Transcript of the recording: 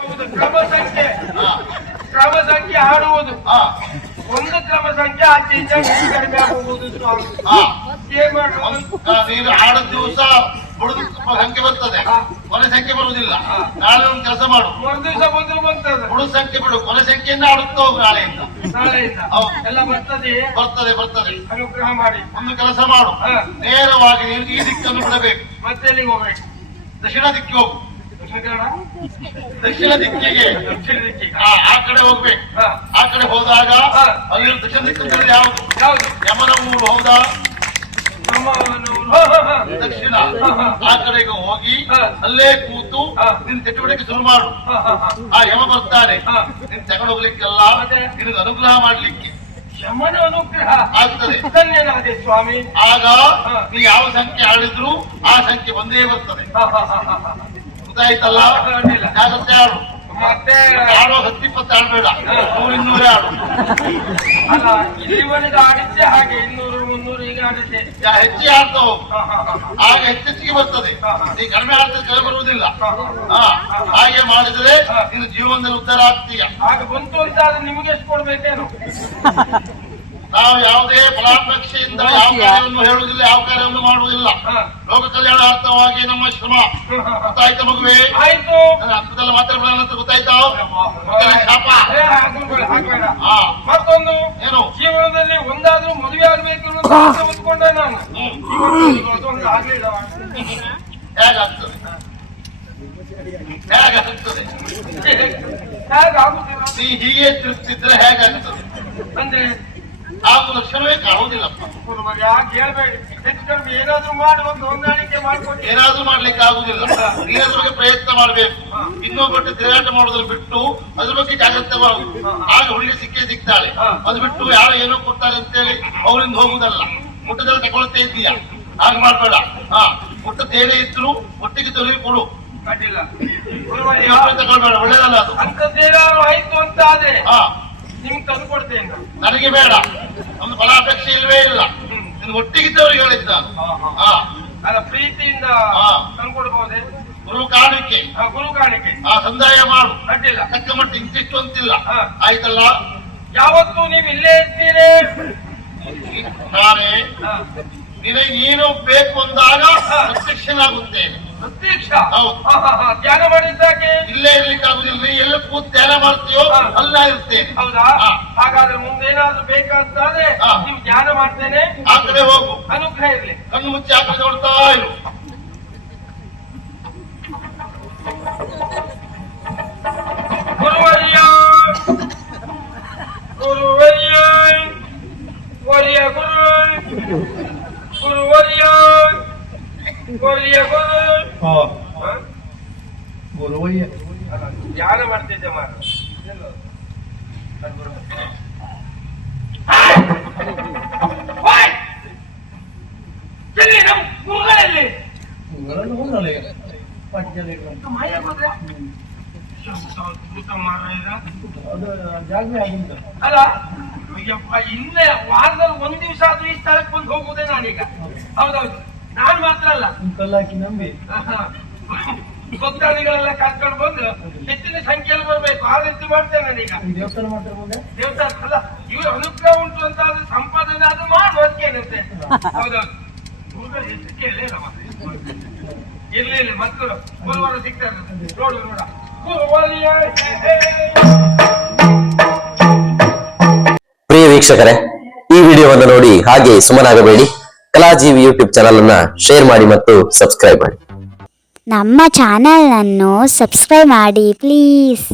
ಹೌದು, ಕ್ರಮ ಸಂಖ್ಯೆ ಆಡುವುದು. ಒಂದು ಕ್ರಮ ಸಂಖ್ಯೆ ಆಚೆ ಈಚೆ ಕಡಿಮೆ ಆಗುವುದು ಸ್ವಾಮಿ. ಏನ್ ಮಾಡುವುದು? ನೀನು ಆಡೋ ದಿವಸ ಬುಡದ ಸಂಖ್ಯೆ ಬರ್ತದೆ, ಕೊನೆ ಸಂಖ್ಯೆ ಬರುವುದಿಲ್ಲ. ನಾಳೆ ಒಂದು ಕೆಲಸ ಮಾಡು, ಮರುದಿವಸ ಬಂದ್ರು ಬರ್ತದೆ. ಬುಡ ಸಂಖ್ಯೆ ಬಿಡು, ಕೊನೆ ಸಂಖ್ಯೆಯಿಂದ ಆಡುತ್ತೋ ನಾಳೆಯಿಂದ. ಎಲ್ಲ ಬರ್ತದೆ ಬರ್ತದೆ. ಅನುಗ್ರಹ ಮಾಡಿ ಒಂದು ಕೆಲಸ ಮಾಡು, ನೇರವಾಗಿ ನೀನು ಈ ದಿಕ್ಕನ್ನು ಬಿಡಬೇಕು. ಮತ್ತೆ ಎಲ್ಲಿಗೆ ಹೋಗ್ಬೇಕು? ದಕ್ಷಿಣ ದಿಕ್ಕಿಗೆ ಹೋಗು. ದಕ್ಷಿಣ ದಿಕ್ಕಿಗೆ ಆ ಕಡೆ ಹೋಗ್ಬೇಕು. ಆ ಕಡೆ ಹೋದಾಗ ಅಲ್ಲಿ ದಕ್ಷಿಣ ದಿಕ್ಕು ಯಾವುದು? ಯಮನ ಊರು. ಹೌದಾ? ದಕ್ಷಿಣ. ಆ ಕಡೆಗೆ ಹೋಗಿ ಅಲ್ಲೇ ಕೂತು ನಿನ್ ಚಟುವಟಿಕೆ ಶುರು ಮಾಡು. ಆ ಯಮ ಬರ್ತಾನೆ ನಿನ್ ತಗೊಂಡು ಹೋಗ್ಲಿಕ್ಕೆಲ್ಲ, ನಿನಗೆ ಅನುಗ್ರಹ ಮಾಡ್ಲಿಕ್ಕೆ. ಯಮನ ಅನುಗ್ರಹ ಆಗ್ತದೆ ಸ್ವಾಮಿ. ಆಗ ನೀ ಯಾವ ಸಂಖ್ಯೆ ಆಡಿದ್ರು ಆ ಸಂಖ್ಯೆ ಒಂದೇ ಬರ್ತದೆ. ಗೊತ್ತಾಯ್ತಲ್ಲ? ಜಾಗ್ರತೆ ಆಡು. ಮತ್ತೆ ಆಡುವ 10-20 ಆಡ್ಬೇಡ, 100-200 ಆಡು. ಅಲ್ಲ, ಇಲ್ಲಿವರೆಗೆ ಆಡಿದ್ದೆ ಹಾಗೆ 200-300 ಈಗ ಆಡಿದ್ದೆ. ಹೆಚ್ಚಿಗೆ ಆಡ್ತಾ ಹೋಗು, ಆಗ ಹೆಚ್ಚೆಚ್ಚಿಗೆ ಬರ್ತದೆ. ನೀ ಕಡಿಮೆ ಆಡ್ತಾ ಕೈ ಬರುವುದಿಲ್ಲ. ಹಾಗೆ ಮಾಡಿದ್ರೆ ನಿನ್ನ ಜೀವನದಲ್ಲಿ ಉದ್ಧಾರ ಆಗ್ತೀಯ. ಆಗ ಬಂತು ಅಂತಾದ್ರೆ ನಿಮಗೆ ಎಷ್ಟು ಕೊಡ್ಬೇಕೇನು? ನಾವು ಯಾವುದೇ ಫಲಾಪೇಕ್ಷೆಯಿಂದ ಯಾವ ಕಾರ್ಯವನ್ನು ಹೇಳುವುದಿಲ್ಲ, ಯಾವ ಕಾರ್ಯವನ್ನು ಮಾಡುವುದಿಲ್ಲ. ಲೋಕ ಕಲ್ಯಾಣಾರ್ಥವಾಗಿ ನಮ್ಮ ಶ್ರಮ. ಗೊತ್ತಾಯ್ತಾ ಮಗುವೆ? ಆಯ್ತು. ಅರ್ಥದಲ್ಲ ಮಾತಾಡಬೇಡ ಅಂತ ಗೊತ್ತಾಯ್ತಾ? ಶಾಪ. ಮತ್ತೊಂದು ಏನು? ಜೀವನದಲ್ಲಿ ಒಂದಾದ್ರೂ ಮದುವೆ ಆಗ್ಬೇಕು ಅನ್ನೋದು ಹೊತ್ಕೊಂಡೆ ನಾನು. ಹೇಗಾಗ್ತದೆ? ಹೇಗಾಗುತ್ತಿಲ್ಲ? ನೀ ಹೀಗೆ ತಿರುಗ್ತಿದ್ರೆ ಹೇಗಾಗ್ತದೆ ಅಂದ್ರೆ ಆಗ ಲಕ್ಷಣವೇ ಕಾಣುವುದಿಲ್ಲಪ್ಪ. ಯಾಕೆ ಹೇಳ್ಬೇಡಿ, ಹೆಚ್ಚು ಕಡಿಮೆ ಏನಾದ್ರೂ ಮಾಡಿ ಒಂದು ಹೊಂದಾಣಿಕೆ ಮಾಡ್ಕೊಂಡು ಏನಾದ್ರೂ ಮಾಡ್ಲಿಕ್ಕೆ ಆಗುದಿಲ್ಲ. ನೀನದ್ರ ಬಗ್ಗೆ ಪ್ರಯತ್ನ ಮಾಡಬೇಕು. ಇನ್ನೊಬ್ಬಟ್ಟು ತಿರುಗಾಟ ಮಾಡೋದ್ರ ಬಿಟ್ಟು ಅದ್ರ ಬಗ್ಗೆ ಜಾಗ್ರತವಾಗು. ಆಗ ಹುಳ್ಳಿ ಸಿಗ್ತಾಳೆ. ಅದು ಬಿಟ್ಟು ಯಾರು ಏನೋ ಕೊಡ್ತಾರೆ ಅಂತೇಳಿ ಅವರಿಂದ ಹೋಗುದಲ್ಲ. ಮುಟ್ಟದಲ್ಲಿ ತಗೊಳ್ತೇ ಇದ್ದೀಯ, ಹಾಗೆ ಮಾಡ್ಬೇಡ. ಮುಟ್ಟದೇನೇ ಇದ್ರು ಒಟ್ಟಿಗೆ ತೊಲಗಿ ಕೊಡು. ಅಡ್ಡಿಲ್ಲ, ತಗೊಳ್ಬೇಡ, ಒಳ್ಳೇದಲ್ಲ ಅದು. ಅಂತದ್ದೇನಾದ್ರು ಆಯ್ತು ಅಂತ ಆದ್ರೆ ನಿಮ್ಗೆ ತಂದು ಕೊಡ್ತೇನೆ. ನನಗೆ ಬೇಡ, ಒಂದು ಫಲಾಪೇಕ್ಷೆ ಇಲ್ವೇ ಇಲ್ಲ. ನಿನ್ ಒಟ್ಟಿಗಿದ್ದವ್ರಿಗೆ ಹೇಳಿದ್ದ. ಅಲ್ಲ, ಪ್ರೀತಿಯಿಂದ ತಂದ್ಕೊಡ್ಬಹುದೇ? ಗುರು ಕಾಣಿಕೆ ಸಂದಾಯ ಮಾಡು. ಅಡ್ಡಿಲ್ಲ, ತಕ್ಕ ಮಟ್ಟ ಇಂತಿಷ್ಟು ಅಂತಿಲ್ಲ. ಆಯ್ತಲ್ಲ? ಯಾವತ್ತೂ ನೀವು ಇಲ್ಲೇ ಇರ್ತೀರಿ. ನಾನೇ ನೀನು ಬೇಕು ಅಂದಾಗ ಪ್ರತ್ಯಕ್ಷನಾಗುತ್ತೇನೆ. ಪ್ರತ್ಯಕ್ಷ? ಹೌದು. ಧ್ಯಾನ ಮಾಡಿದ್ದಾಗೆ ಇಲ್ಲೇ ಇರ್ಲಿಕ್ಕೆ ಆಗುದಿಲ್ಲ. ನೀ ಎಲ್ಲ ಕೂತ್ ಧ್ಯಾನ ಮಾಡ್ತೀಯೋ ಅಲ್ಲ ಇರ್ತೇನೆ. ಹೌದಾ? ಹಾಗಾದ್ರೆ ಮುಂದೇನಾದ್ರೂ ಬೇಕಂತಾದ್ರೆ ನಿಮ್ ಧ್ಯಾನ ಮಾಡ್ತೇನೆ. ಆ ಕಡೆ ಹೋಗು, ಅನುಗ್ರಹ ಇರ್ಲಿ. ಕಣ್ಣು ಮುಚ್ಚಿ ಆ ಕಡೆ ನೋಡ್ತಾ ಇರು. ಗುರುವಯ್ಯ ಗುರುವಯ್ಯ ಒಲಿಯ ಗುರು ಗುರುವಯ್ಯ ಒಲಿಯ ಗುರುವಯ್ಯ ಧ್ಯಾನ ಮಾಡ್ತಿದ್ದೆ ಮಾರ. ನಮ್ ಗುರುಗಳಲ್ಲಿ ಅಲ್ಲ, ಅಯ್ಯಪ್ಪ, ಇನ್ನೇ ವಾರದಲ್ಲಿ ಒಂದ್ ದಿವಸ ಆದ್ರೂ ಈ ಸ್ಥಳಕ್ಕೆ ಬಂದು ಹೋಗುವುದೇ ನಾನೀಗ. ಹೌದೌದು, ನಾನ್ ಮಾತ್ರ ಅಲ್ಲ, ಕಲ್ಲಾಕಿ ನಂಬಿ ಭಕ್ತಾದಿಗಳೆಲ್ಲ ಕರ್ಕೊಂಡು ಬಂದು ಹೆಚ್ಚಿನ ಸಂಖ್ಯೆಯಲ್ಲಿ ಬರ್ಬೇಕು. ಆ ರೀತಿ ಮಾಡ್ತೇನೆ ನಾನೀಗ. ದೇವಸ್ಥಾನ ಮಾಡ್ತಾರೆ, ದೇವಸ್ಥಾನ ಅಲ್ಲ, ಇವ್ರ ಅನುಗ್ರಹ ಉಂಟು ಅಂತ ಆದ್ರೆ ಸಂಪಾದನೆ ಆದ್ರೂ ಮಾಡುವಂತೇನಂತೆ. ಹೌದೌದು, ಇರ್ಲಿ ಮಕ್ಕಳು ಗುರುವಾರ ಸಿಗ್ತಾರೆ. ನೋಡ ಪ್ರಿಯ ವೀಕ್ಷಕರೇ, ಈ ವಿಡಿಯೋವನ್ನು ನೋಡಿ ಹಾಗೆ ಸುಮ್ಮನಾಗಬೇಡಿ. ಕಲಾಜೀವಿ ಯೂಟ್ಯೂಬ್ ಚಾನಲ್ ಅನ್ನ ಶೇರ್ ಮಾಡಿ ಮತ್ತು ಸಬ್ಸ್ಕ್ರೈಬ್ ಮಾಡಿ. ನಮ್ಮ ಚಾನೆಲ್ ಅನ್ನು ಸಬ್ಸ್ಕ್ರೈಬ್ ಮಾಡಿ ಪ್ಲೀಸ್.